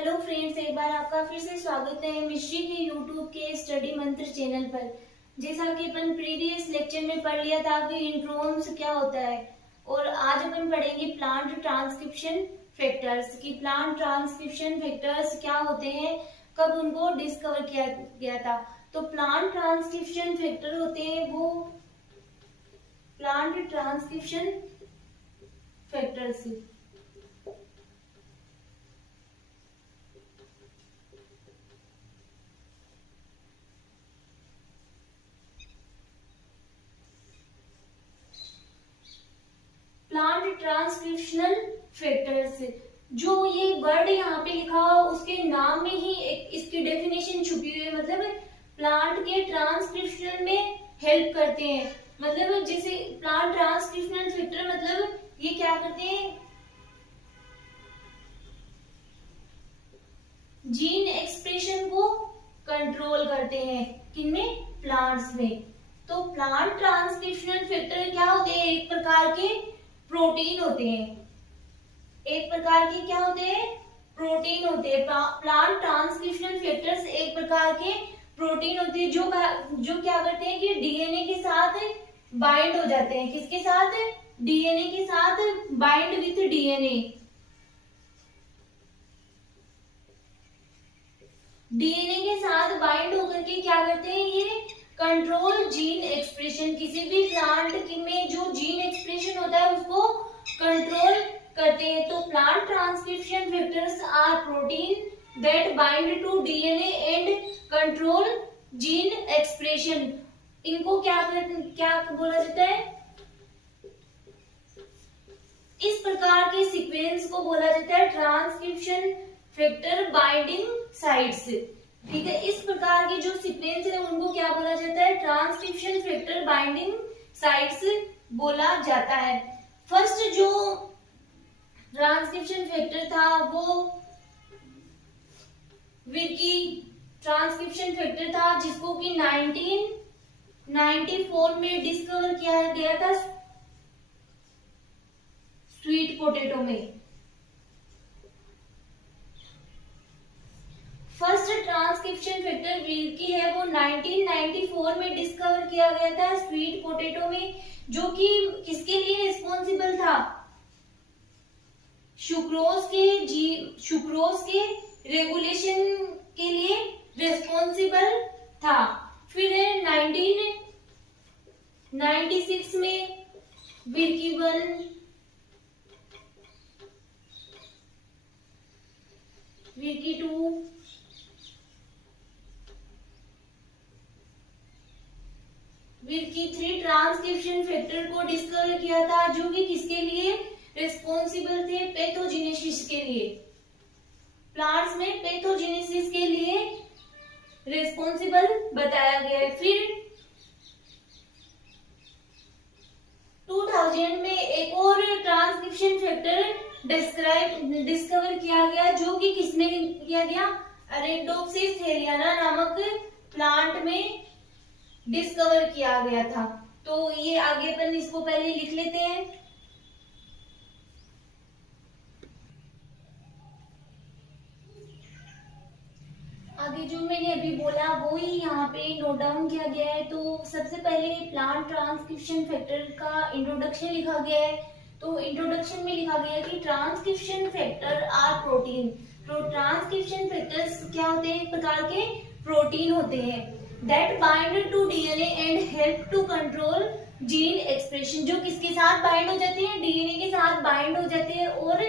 Hello friends, एक बार आपका फिर से स्वागत है मिश्री के यूट्यूब के स्टडी मंत्र चैनल पर। जैसा कि अपन प्रीवियस लेक्चर में पढ़ लिया था कि इंट्रोन्स क्या होता है, और आज अपन पढ़ेंगे प्लांट ट्रांसक्रिप्शन फैक्टर्स की प्लांट ट्रांसक्रिप्शन फैक्टर्स क्या होते हैं, कब उनको डिस्कवर किया गया था। तो प्लांट ट्रांसक्रिप्शन फैक्टर होते हैं वो plant transcription factors. Plant transcriptional factors, जो ये वर्ड यहाँ पे लिखा हो उसके नाम में ही एक इसकी डेफिनेशन छुपी हुई है। मतलब प्लांट के ट्रांसक्रिप्शन में हेल्प करते हैं। मतलब जैसे प्लांट ट्रांसक्रिप्शनल फैक्टर मतलब ये क्या करते हैं, जीन एक्सप्रेशन को कंट्रोल करते हैं। किनमें? प्लांट्स में। तो प्लांट ट्रांसक्रिप्शनल फैक्टर क्या होते हैं? एक प्रकार के प्रोटीन होते हैं। एक प्रकार के क्या होते हैं? प्रोटीन होते हैं। प्लांट ट्रांसक्रिप्शनल फैक्टर्स एक प्रकार के प्रोटीन होते हैं जो क्या करते हैं कि डीएनए के साथ बाइंड हो जाते हैं। किसके साथ? डीएनए के साथ बाइंड विथ डीएनए। डीएनए के साथ बाइंड होकर के क्या करते हैं? ये कंट्रोल जीन एक्सप्रेशन। किसी भी प्लांट में जो जीन एक्सप्रेशन होता है उसको कंट्रोल करते हैं। तो plant transcription factors are protein that bind to DNA and control gene expression. इनको क्या बोला जाता है? इस प्रकार के सीक्वेंस को बोला जाता है ट्रांसक्रिप्शन फैक्टर बाइंडिंग साइट्स। ठीक है, इस प्रकार के जो सीक्वेंस है उनको क्या बोला जाता है? ट्रांसक्रिप्शन फैक्टर बाइंडिंग साइट्स बोला जाता है। फर्स्ट जो ट्रांसक्रिप्शन फैक्टर था वो विर्की ट्रांसक्रिप्शन फैक्टर था, जिसको कि 1994 में डिस्कवर किया गया था स्वीट पोटैटो में। फर्स्ट ट्रांसक्रिप्शन फैक्टर विर्की है वो 1994 में डिस्कवर किया गया था स्वीट पोटैटो में, जो कि किसके लिए रिस्पॉन्सिबल था? सुक्रोज के रेगुलेशन के लिए रिस्पॉन्सिबल था। फिर 1996 में विर्की 1, विर्की 2, विर्की 3 ट्रांसक्रिप्शन फैक्टर को डिस्कवर किया था, जो कि किसके लिए रिस्पॉन्सिबल थे? पैथोजेनेसिस के लिए। प्लांट्स में पैथोजेनेसिस के लिए रिस्पॉन्सिबल बताया गया है। फिर 2000 में एक और ट्रांसक्रिप्शन फैक्टर डिस्कवर किया गया, जो कि किसमें किया गया? अरेडोप्सिस थेलियाना नामक प्लांट में डिस्कवर किया गया था। तो ये आगे अपन इसको पहले लिख लेते हैं। आगे जो मैंने अभी बोला वो ही यहाँ पे नोट डाउन किया गया है। तो सबसे पहले प्लांट ट्रांसक्रिप्शन फैक्टर का इंट्रोडक्शन लिखा गया है। तो इंट्रोडक्शन में लिखा गया कि ट्रांसक्रिप्शन फैक्टर आर प्रोटीन। तो ट्रांसक्रिप्शन फैक्टर्स क्या होते हैं? एक प्रकार के प्रोटीन होते हैं that bind to DNA and help to control gene expression. जो किसके साथ बाइंड हो जाते हैं? डीएनए के साथ बाइंड हो जाते हैं और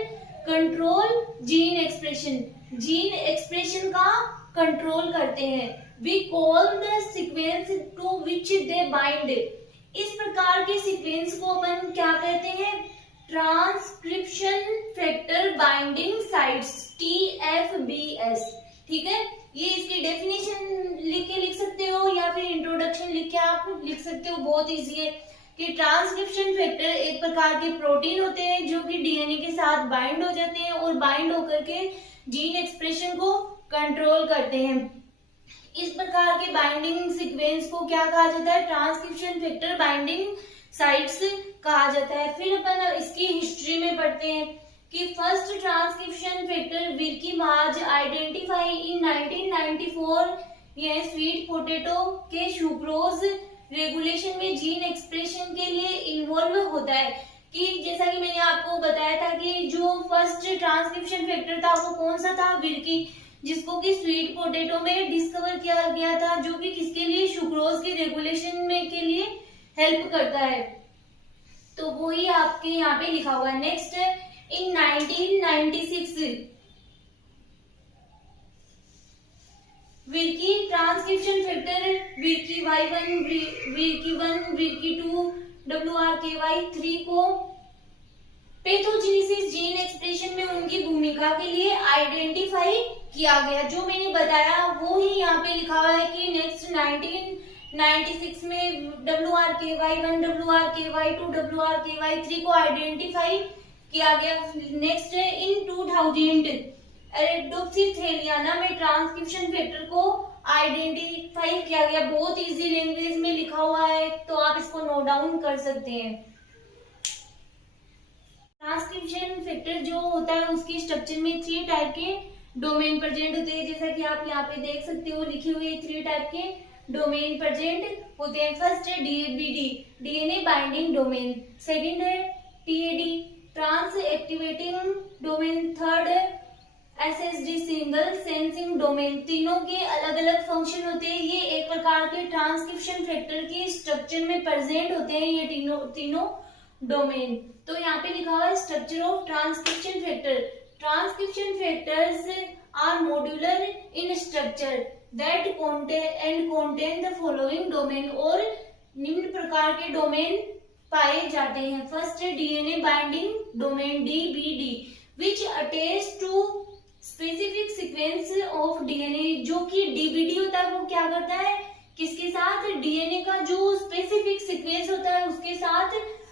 control gene expression, gene expression का कंट्रोल करते हैं। We call the sequence to which they bind. इस प्रकार के सीक्वेंस को अपन क्या कहते हैं? Transcription factor binding sites, TFBS। ठीक है, ये इसकी डेफिनेशन लिख सकते हो या फिर इंट्रोडक्शन लिख के आप लिख सकते हो। बहुत इजी है कि ट्रांसक्रिप्शन फैक्टर एक प्रकार के प्रोटीन होते हैं जो कि डीएनए के साथ बाइंड हो जाते हैं और बाइंड होकर के जीन एक्सप्रेशन को कंट्रोल करते हैं। इस प्रकार के बाइंडिंग सीक्वेंस को क्या कहा जाता है? ट्रांसक्रिप्शन फैक्टर बाइंडिंग साइट्स कहा जाता है। फिर अपन इसकी हिस्ट्री में पढ़ते हैं कि first transcription factor Wilkie was identify इन 1994। यह स्वीट पोटैटो के सुक्रोज रेगुलेशन में जीन एक्सप्रेशन के लिए इन्वॉल्व होता है। कि जैसा कि मैंने आपको बताया था कि जो फर्स्ट ट्रांसक्रिप्शन फैक्टर था वो कौन सा था, विल्की, जिसको कि स्वीट पोटैटो में डिस्कवर किया गया था, जो कि किसके लिए, सुक्रोज की रेगुलेशन में के लिए हेल्प करता है। तो वही आपके यहाँ पे लिखा हुआ है। नेक्स्ट, इन 1996 Wilkie transcription factor Wilkie Y1, Wilkie 1, Wilkie 2, WRKY3 को पैथोजेनेसिस जीन एक्सप्रेशन में उनकी भूमिका के लिए आइडेंटिफाई किया गया। जो मैंने बताया वो ही यहाँ पे लिखा हुआ है कि नेक्स्ट 1996 में WRKY1, WRKY2, WRKY3 को आइडेंटिफाई किया गया। नेक्स्ट, इन 2000 एरेडोक्सीथेलियाना में ट्रांसक्रिप्शन फैक्टर को आइडेंटिफाई किया गया। बहुत इजी लैंग्वेज में लिखा हुआ है, तो आप इसको नोट डाउन कर सकते हैं। ट्रांसक्रिप्शन फैक्टर जो होता है उसकी स्ट्रक्चर में 3 टाइप के डोमेन प्रेजेंट होते हैं। जैसा कि आप यहाँ पे देख सकते हो लिखे हुए 3 टाइप के डोमेन प्रेजेंट होते हैं। फर्स्ट है DBD, DNA binding domain. Second है TAD, trans activating domain. Third है SSD, सिंगल सेंसिंग डोमेन। तीनों के अलग अलग फंक्शन होते हैं। ये एक प्रकार के ट्रांसक्रिप्शन फैक्टर के स्ट्रक्चर में प्रेजेंट होते हैं ये तीनों डोमेन। तो यहाँ पे लिखा हुआ है structure of transcription factor. Transcription factors are modular in structure that contain the following domain. और निम्न प्रकार के डोमेन पाए जाते हैं। फर्स्ट है DNA binding domain DBD, which attach to specific sequence of DNA. जो कि DBD होता है वो क्या करता है, किसके साथ, डीएनए का जो स्पेसिफिक सीक्वेंस होता है उसके साथ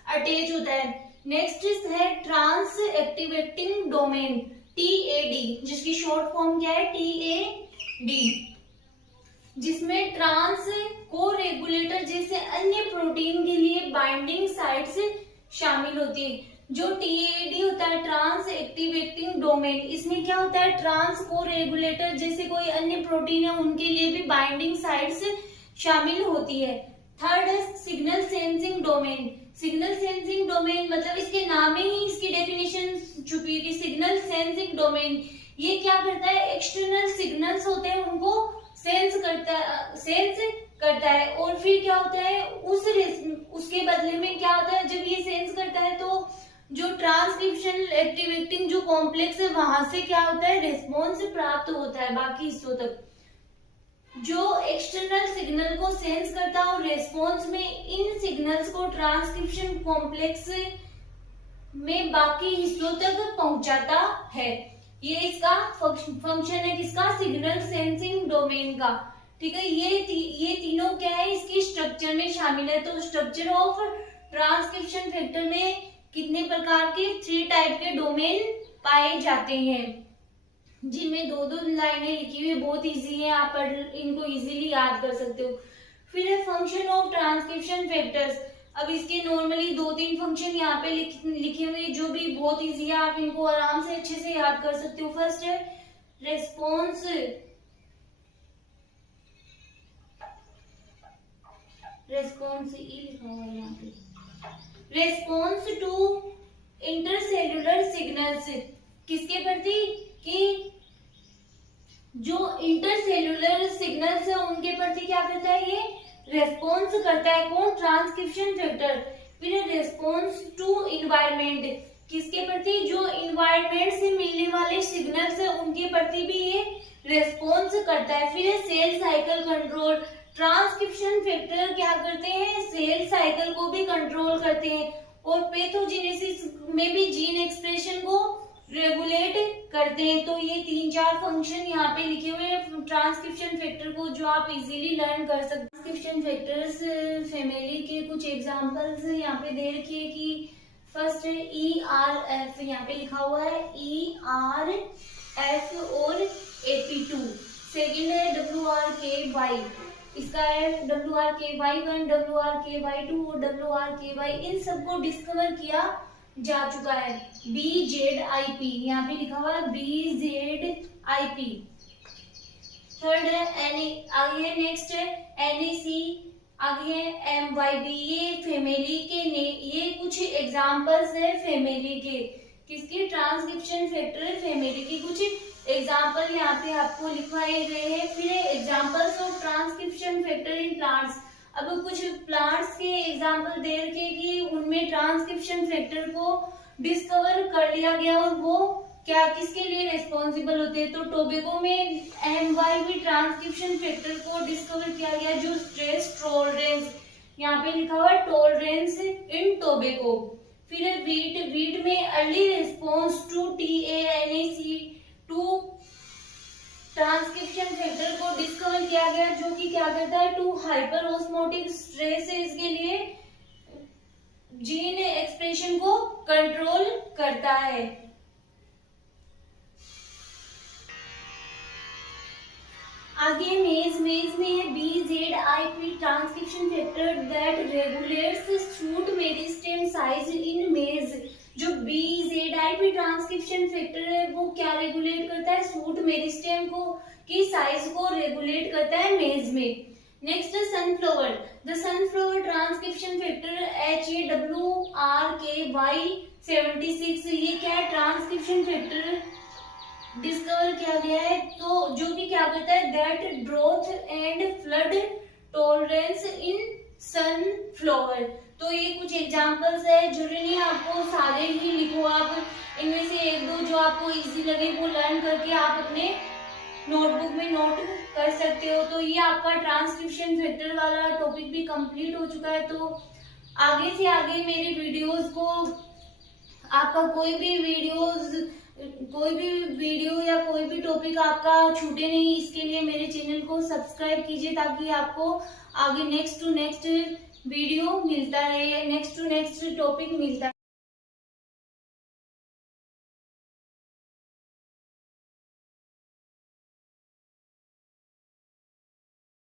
अटैच होता है। नेक्स्ट है ट्रांस एक्टिवेटिंग डोमेन TAD, जिसकी शॉर्ट फॉर्म क्या है, TAD, जिसमें ट्रांस को रेगुलेटर जैसे अन्य प्रोटीन के लिए बाइंडिंग साइट्स शामिल होती है। जो TAD होता है ट्रांस एक्टिवेटिंग डोमेन, इसमें क्या होता है, ट्रांस को रेगुलेटर जैसे कोई अन्य प्रोटीन है उनके लिए भी बाइंडिंग साइट्स शामिल होती है। थर्ड है signal sensing domain. Signal sensing domain मतलब इसके नाम में ही इसकी डेफिनेशन छुपी है कि सिग्नल सेंसिंग डोमेन ये क्या करता है, एक्सटर्नल सिग्नल्स होते हैं उनको सेंस करता है। और फिर क्या होता है, उसके बदले में क्या होता है, जब ये सेंस करता है तो जो ट्रांसक्रिप्शन एक्टिवेटिंग जो कॉम्प्लेक्स है वहां से क्या होता है, रिस्पॉन्स प्राप्त होता है बाकी हिस्सों तक। जो एक्सटर्नल सिग्नल को सेंस करता है और रेस्पॉन्स में इन सिग्नल्स को ट्रांसक्रिप्शन कॉम्प्लेक्स में बाकी हिस्सों तक पहुंचाता है। ये इसका फंक्शन है किसका, सिग्नल सेंसिंग डोमेन का। ठीक है, ये तीनों क्या है, इसकी स्ट्रक्चर में शामिल है। तो स्ट्रक्चर ऑफ ट्रांसक्रिप्शन फैक्टर में कितने प्रकार के 3 टाइप के डोमेन पाए जाते हैं, जिनमें 2-2 लाइनें लिखी हुई, बहुत इजी है, आप इनको इजीली याद कर सकते हो। फिर है फंक्शन ऑफ ट्रांसक्रिप्शन फैक्टर्स। अब इसके नॉर्मली 2-3 फंक्शन यहाँ पे लिखे हुए जो भी बहुत इजी है, आप इनको आराम से अच्छे से याद कर सकते हो। फर्स्ट है रेस्पॉन्स, रेस्पॉन्स ई लिखा हुआ है यहाँ पे, रेस्पॉन्स टू इंटरसेल्युलर सिग्नल्स। किसके प्रति, कि जो इंटरसेल्युलर सिग्नल्स है उनके प्रति क्या करता है, ये रेस्पॉन्स करता है। कौन, ट्रांसक्रिप्शन फैक्टर। फिर रेस्पॉन्स टू इन्वायरमेंट, किसके प्रति, जो इन्वायरमेंट से मिलने वाले सिग्नल्स है उनके प्रति भी ये रेस्पॉन्स करता है। फिर cell cycle control, transcription factor क्या करते हैं, सेल साइकिल को भी कंट्रोल करते हैं और पैथोजेनेसिस में भी जीन एक्सप्रेशन को रेगुलेट करते हैं। तो ये 3-4 फंक्शन यहाँ पे लिखे हुए हैं ट्रांसक्रिप्शन फैक्टर को, जो आप इजीली लर्न कर सकते हैं। ट्रांसक्रिप्शन फैक्टर्स फैमिली के कुछ एग्जांपल्स यहाँ पे दे रखिए कि फर्स्ट है ERF, यहाँ पे लिखा हुआ है ERF और AP2। सेकेंड है WRKY, इसका है WRKY1, WRKY2 और WRKY। इन सबको डिस्कवर किया जा चुका है, BZIP यहाँ पे लिखा हुआ है BZIP। थर्ड है आगे है नेक्स्ट है NAC, आगे है MYB। ये फैमिली के ये कुछ एग्जांपल्स है फैमिली के, किसके ट्रांसक्रिप्शन फैक्टर फैमिली के कुछ एग्जांपल यहाँ पे आपको लिखवाए गए हैं। फिर examples of transcription factor in plants. अब कुछ प्लांट्स के एग्जांपल दे रखे कि उनमें ट्रांसक्रिप्शन फैक्टर को डिस्कवर कर लिया गया और वो क्या किसके लिए रेस्पॉन्सिबल होते हैं। तो टोबैको में MYB ट्रांसक्रिप्शन फैक्टर को डिस्कवर किया गया जो स्ट्रेस टॉलरेंस, यहाँ पे लिखा हुआ है टॉलरेंस इन टोबैको। फिर वीट में early response to TANAC2 transcription factor को डिस्कवर किया गया जो कि क्या करता है टू हाइपर ऑस्मोटिक स्ट्रेसेस के लिए जीन एक्सप्रेशन को कंट्रोल करता है। आगे मेज में है BZIP transcription factor that regulates shoot meristem size in मेज। जो BZIP ट्रांसक्रिप्शन फैक्टर है वो क्या रेगुलेट करता है, शूट मेरिस्टेम को की साइज को रेगुलेट करता है मेज में। Next sunflower, the sunflower transcription factor HAWRKY76। ये क्या है ट्रांसक्रिप्शन फैक्टर डिस्कवर किया गया है तो जो कि क्या करता है that growth and flood tolerance in sunflower. तो ये कुछ एग्जांपल्स है, जरूरी नहीं आपको सारे ही लिखो, आप इनमें से एक दो जो आपको इजी लगे वो लर्न करके आप अपने नोटबुक में नोट कर सकते हो। तो ये आपका ट्रांसक्रिप्शन फैक्टर वाला टॉपिक भी कंप्लीट हो चुका है। तो आगे से आगे मेरे वीडियोस को आपका कोई भी वीडियो या कोई भी टॉपिक आपका छूटे नहीं, इसके लिए मेरे चैनल को सब्सक्राइब कीजिए ताकि आपको आगे नेक्स्ट टू नेक्स्ट वीडियो मिलता रहे, नेक्स्ट टू नेक्स्ट टॉपिक मिलता है।